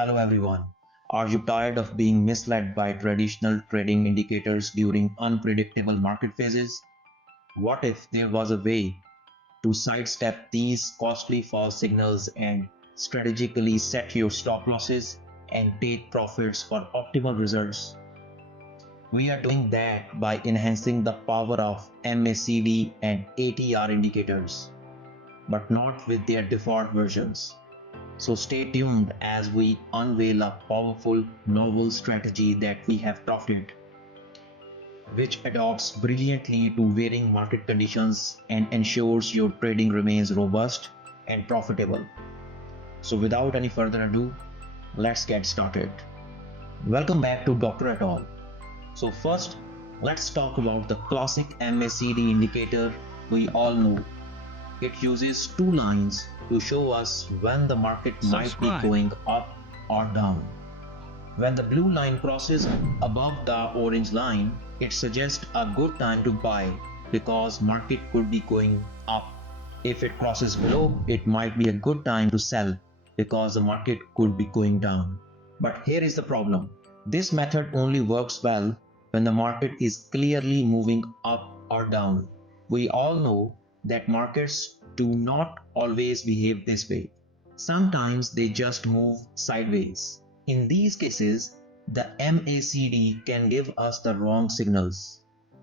Hello everyone. Are you tired of being misled by traditional trading indicators during unpredictable market phases? What if there was a way to sidestep these costly false signals and strategically set your stop losses and take profits for optimal results? We are doing that by enhancing the power of MACD and ATR indicators, but not with their default versions. So stay tuned as we unveil a powerful, novel strategy that we have crafted, which adapts brilliantly to varying market conditions and ensures your trading remains robust and profitable. So without any further ado, let's get started. Welcome back to Dr. At All. So first, let's talk about the classic MACD indicator we all know. It uses two lines to show us when the market might be going up or down. When the blue line crosses above the orange line, it suggests a good time to buy because market could be going up. If it crosses below, it might be a good time to sell because the market could be going down. But here is the problem. This method only works well when the market is clearly moving up or down. We all know that markets do not always behave this way. Sometimes they just move sideways. In these cases, the MACD can give us the wrong signals,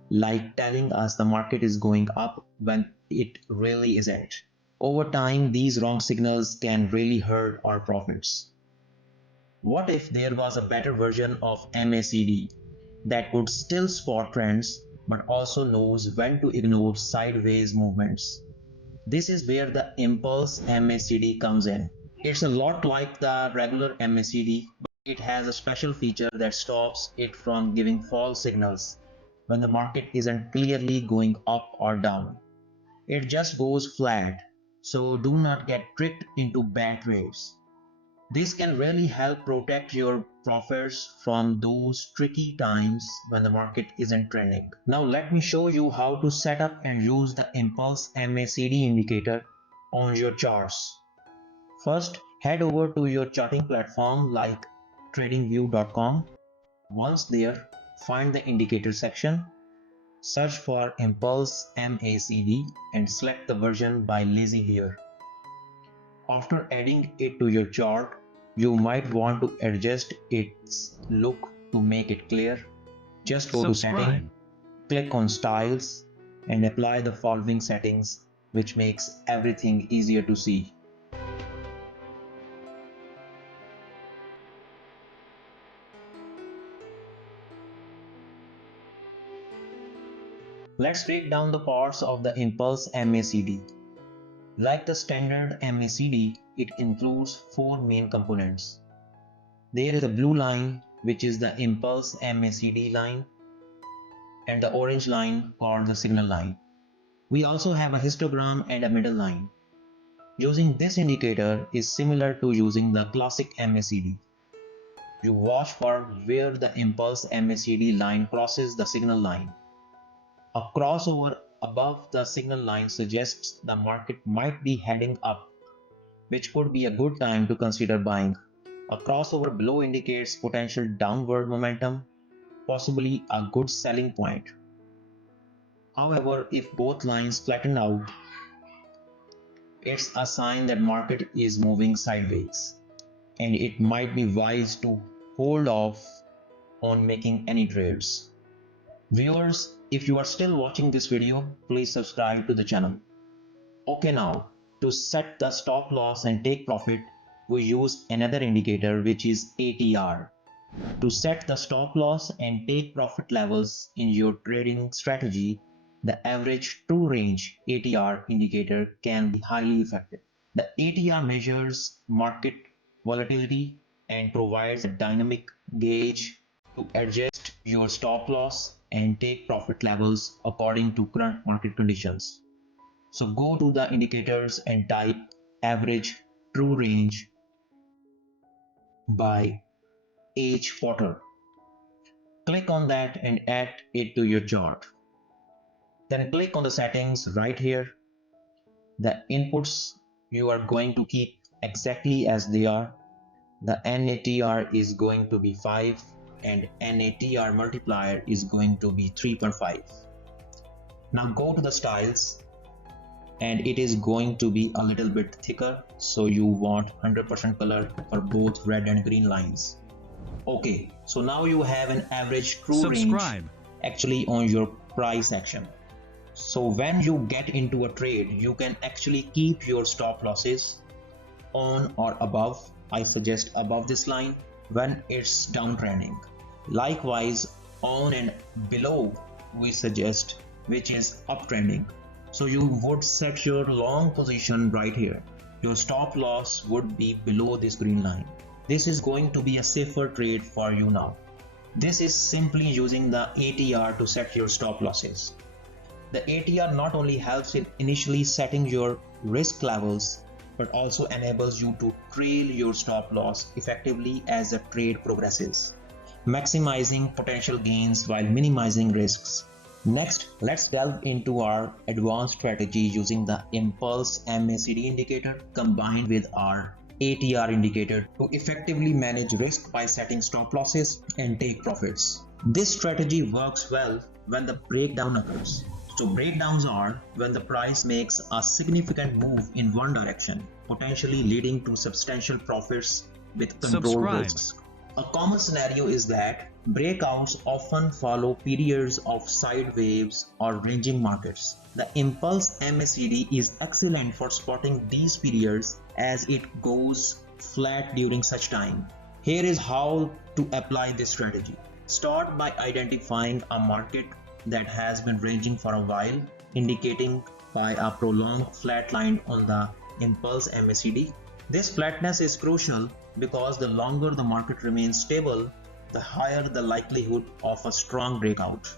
like telling us the market is going up when it really isn't. Over time, these wrong signals can really hurt our profits. What if there was a better version of MACD that could still spot trends but also knows when to ignore sideways movements? This is where the Impulse MACD comes in. It's a lot like the regular MACD, but it has a special feature that stops it from giving false signals when the market isn't clearly going up or down. It just goes flat, so do not get tricked into bad trades. This can really help protect your profits from those tricky times when the market isn't trending. Now let me show you how to set up and use the Impulse MACD indicator on your charts. First, head over to your charting platform like tradingview.com. Once there, find the indicator section, search for Impulse MACD and select the version by Lazy here. After adding it to your chart, you might want to adjust its look to make it clear. Just go to Setting, click on Styles and apply the following settings, which makes everything easier to see. Let's break down the parts of the Impulse MACD. Like the standard MACD, it includes four main components. There is a blue line, which is the Impulse MACD line, and the orange line called the signal line. We also have a histogram and a middle line. Using this indicator is similar to using the classic MACD. You watch for where the Impulse MACD line crosses the signal line. A crossover above the signal line suggests the market might be heading up, which could be a good time to consider buying. A crossover below indicates potential downward momentum, possibly a good selling point. However, if both lines flatten out, it's a sign that market is moving sideways, and it might be wise to hold off on making any trades. Viewers, if you are still watching this video, please subscribe to the channel. Okay, now to set the stop loss and take profit, we use another indicator, which is ATR. To set the stop loss and take profit levels in your trading strategy, the average true range ATR indicator can be highly effective. The ATR measures market volatility and provides a dynamic gauge to adjust your stop loss and take profit levels according to current market conditions. So go to the indicators and type average true range by each quarter. Click on that and add it to your chart. Then click on the settings right here. The inputs you are going to keep exactly as they are. the NATR is going to be 5 and NATR multiplier is going to be 3.5. Now go to the styles, and it is going to be a little bit thicker, so you want 100% color for both red and green lines. Okay, so now you have an average true range actually on your price action. So when you get into a trade, you can actually keep your stop losses on or above. I suggest above this line when it's downtrending. Likewise, on and below we suggest, which is uptrending. So you would set your long position right here. Your stop loss would be below this green line. This is going to be a safer trade for you now. This is simply using the ATR to set your stop losses. The ATR not only helps in initially setting your risk levels, but also enables you to trail your stop loss effectively as the trade progresses, maximizing potential gains while minimizing risks. Next, let's delve into our advanced strategy using the Impulse MACD indicator combined with our ATR indicator to effectively manage risk by setting stop losses and take profits. This strategy works well when the breakdown occurs. So breakdowns are when the price makes a significant move in one direction, potentially leading to substantial profits with controlled risks. A common scenario is that breakouts often follow periods of side waves or ranging markets. The Impulse MACD is excellent for spotting these periods as it goes flat during such time. Here is how to apply this strategy. Start by identifying a market that has been ranging for a while, indicating by a prolonged flat line on the Impulse MACD. This flatness is crucial because the longer the market remains stable, the higher the likelihood of a strong breakout.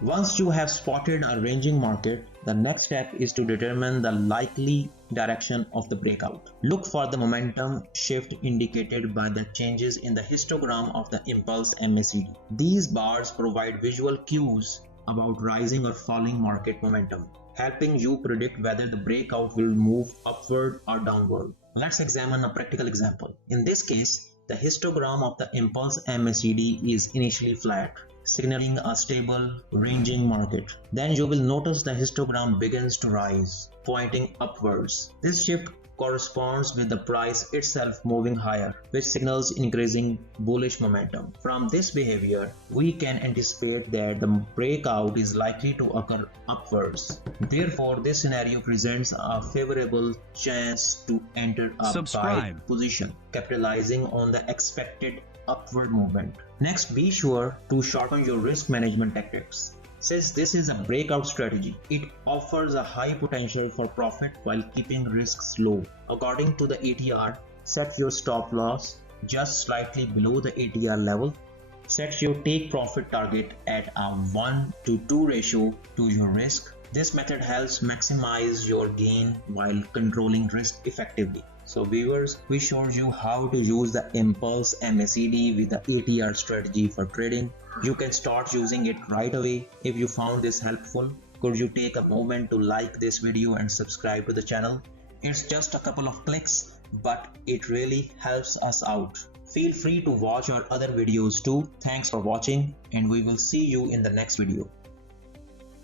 Once you have spotted a ranging market, the next step is to determine the likely direction of the breakout. Look for the momentum shift indicated by the changes in the histogram of the Impulse MACD. These bars provide visual cues about rising or falling market momentum, helping you predict whether the breakout will move upward or downward. Let's examine a practical example. In this case, the histogram of the Impulse MACD is initially flat, signaling a stable, ranging market. Then you will notice the histogram begins to rise, pointing upwards. This shift corresponds with the price itself moving higher, which signals increasing bullish momentum. From this behavior, we can anticipate that the breakout is likely to occur upwards. Therefore, this scenario presents a favorable chance to enter a buy position, capitalizing on the expected upward movement. Next, be sure to sharpen your risk management tactics. Since this is a breakout strategy, it offers a high potential for profit while keeping risks low. According to the ATR, set your stop loss just slightly below the ATR level. Set your take profit target at a 1:2 ratio to your risk. This method helps maximize your gain while controlling risk effectively. So viewers, we showed you how to use the Impulse MACD with the ATR strategy for trading. You can start using it right away. If you found this helpful, could you take a moment to like this video and subscribe to the channel? It's just a couple of clicks, but it really helps us out. Feel free to watch our other videos too. Thanks for watching, and we will see you in the next video.